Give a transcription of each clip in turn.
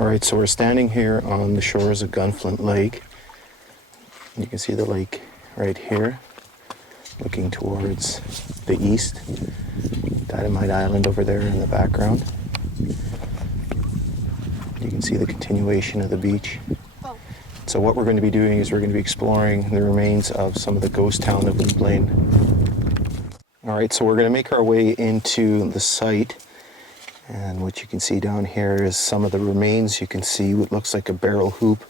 All right, so we're standing here on the shores of Gunflint Lake. You can see the lake right here, looking towards the east. Dynamite Island over there in the background. You can see the continuation of the beach. So what we're going to be doing is we're going to be exploring the remains of some of the ghost town of Leeblain. All right, so we're going to make our way into the site. And what you can see down here is some of the remains. You can see what looks like a barrel hoop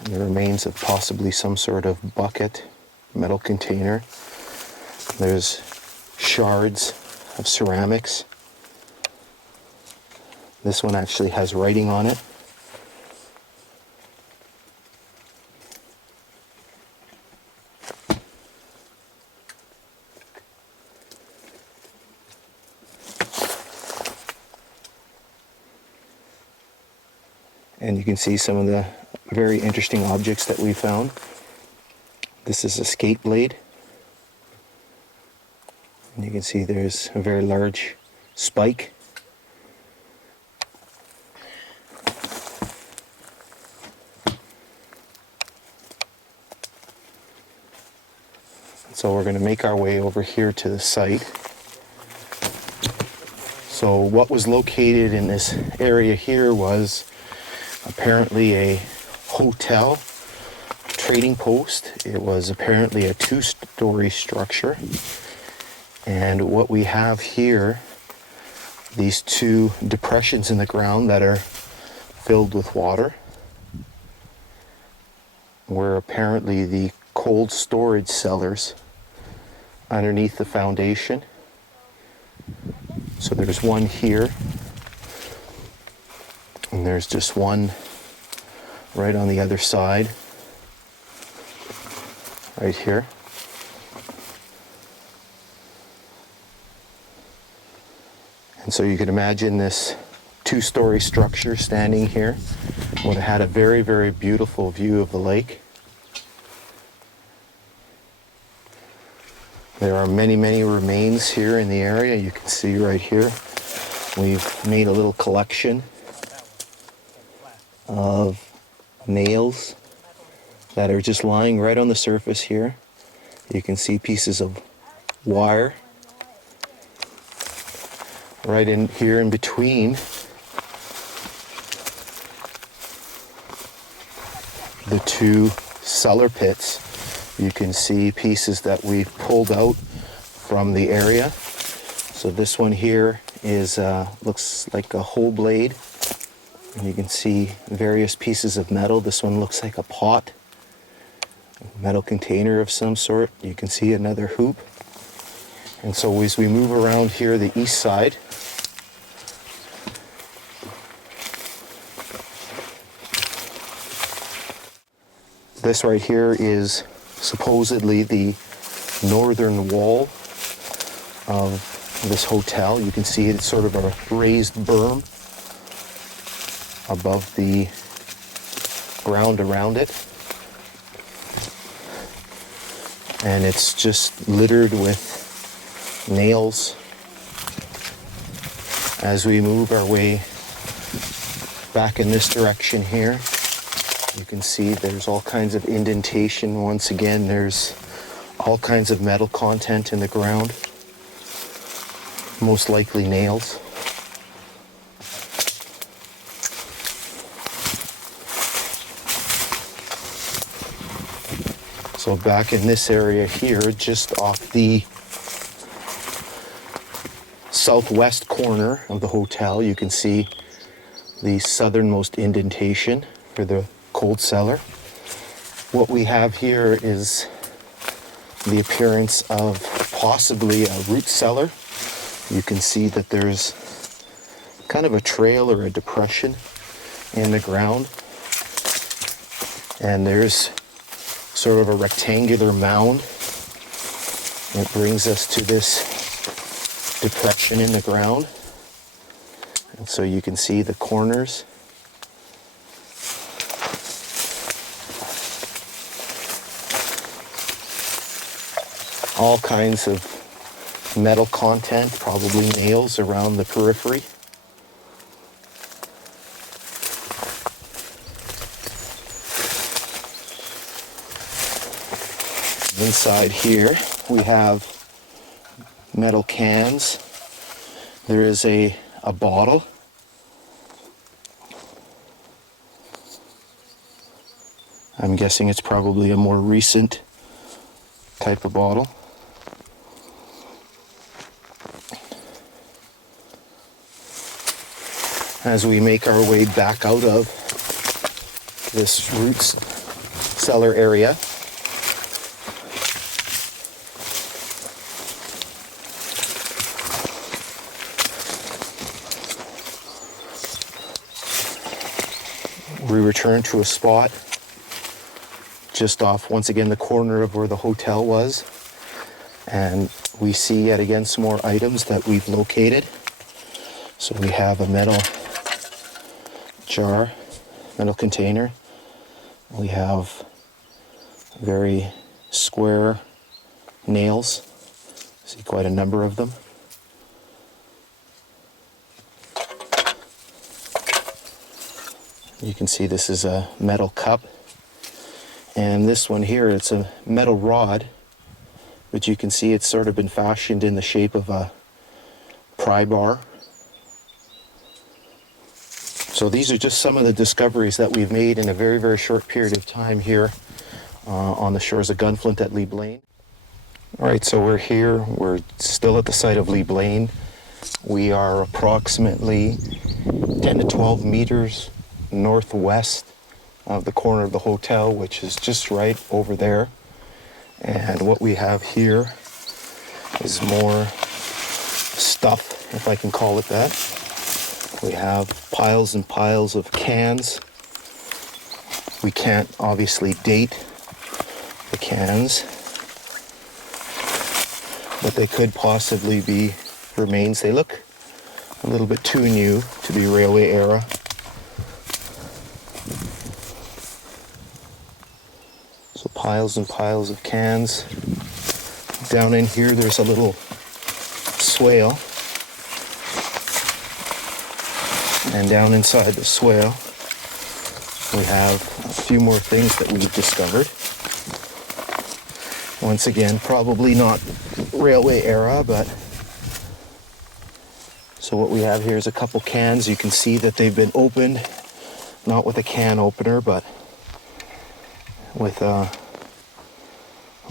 and the remains of possibly some sort of bucket, metal container. There's shards of ceramics. This one actually has writing on it. And you can see some of the very interesting objects that we found. This is a skate blade. And you can see there's a very large spike. So we're going to make our way over here to the site. So what was located in this area here was apparently a hotel, trading post. It was apparently a two-story structure. And what we have here, these two depressions in the ground that are filled with water, were apparently the cold storage cellars underneath the foundation. So there's one here, and there's just one right on the other side, right here. And so you can imagine this two-story structure standing here would have had a very, very beautiful view of the lake. There are many, many remains here in the area. You can see right here, we've made a little collection of nails that are just lying right on the surface here. You can see pieces of wire right in here in between the two cellar pits. You can see pieces that we've pulled out from the area. So this one here is looks like a whole blade. And you can see various pieces of metal. This one looks like a pot, a metal container of some sort. You can see another hoop. And so as we move around here, the east side, this right here is supposedly the northern wall of this hotel. You can see it's sort of a raised berm above the ground around it. And it's just littered with nails. As we move our way back in this direction here, you can see there's all kinds of indentation. Once again, there's all kinds of metal content in the ground, most likely nails. So back in this area here, just off the southwest corner of the hotel, you can see the southernmost indentation for the cold cellar. What we have here is the appearance of possibly a root cellar. You can see that there's kind of a trail or a depression in the ground, and there's sort of a rectangular mound. It brings us to this depression in the ground, and so you can see the corners. All kinds of metal content, probably nails around the periphery. Inside here we have metal cans. There is a bottle. I'm guessing it's probably a more recent type of bottle. As we make our way back out of this roots cellar area, we return to a spot just off, once again, the corner of where the hotel was. And we see yet again some more items that we've located. So we have a metal jar, metal container. We have very square nails. See quite a number of them. You can see this is a metal cup. And this one here, it's a metal rod, but you can see it's sort of been fashioned in the shape of a pry bar. So these are just some of the discoveries that we've made in a very, very short period of time here on the shores of Gunflint at Leeblain. All right, so we're here. We're still at the site of Leeblain. We are approximately 10 to 12 meters northwest of the corner of the hotel, which is just right over there. And what we have here is more stuff, if I can call it that. We have piles and piles of cans. We can't obviously date the cans, but they could possibly be remains. They look a little bit too new to be railway era. So piles and piles of cans. Down in here there's a little swale. And down inside the swale we have a few more things that we've discovered. Once again, probably not railway era, but so what we have here is a couple cans. You can see that they've been opened, not with a can opener, but with a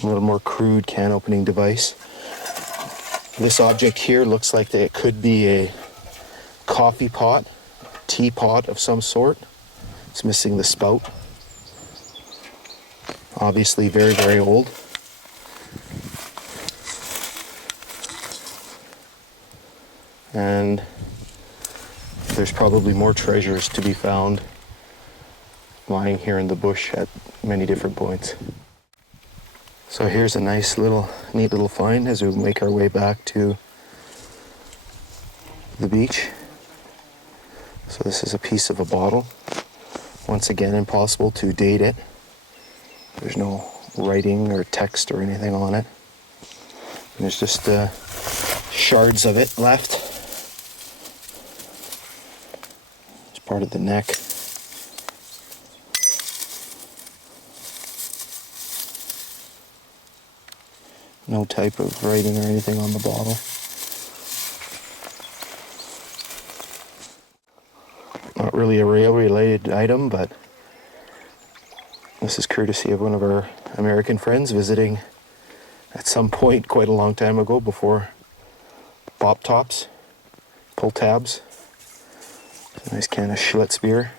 little more crude can opening device. This object here looks like it could be a coffee pot, teapot of some sort. It's missing the spout. Obviously very, very old. And there's probably more treasures to be found lying here in the bush at many different points. So here's a nice little, neat little find as we make our way back to the beach. So this is a piece of a bottle. Once again, impossible to date it. There's no writing or text or anything on it. And there's just shards of it left. It's part of the neck. No type of writing or anything on the bottle. Not really a rail-related item, but this is courtesy of one of our American friends visiting at some point quite a long time ago before bop tops, pull tabs. A nice can of Schlitz beer.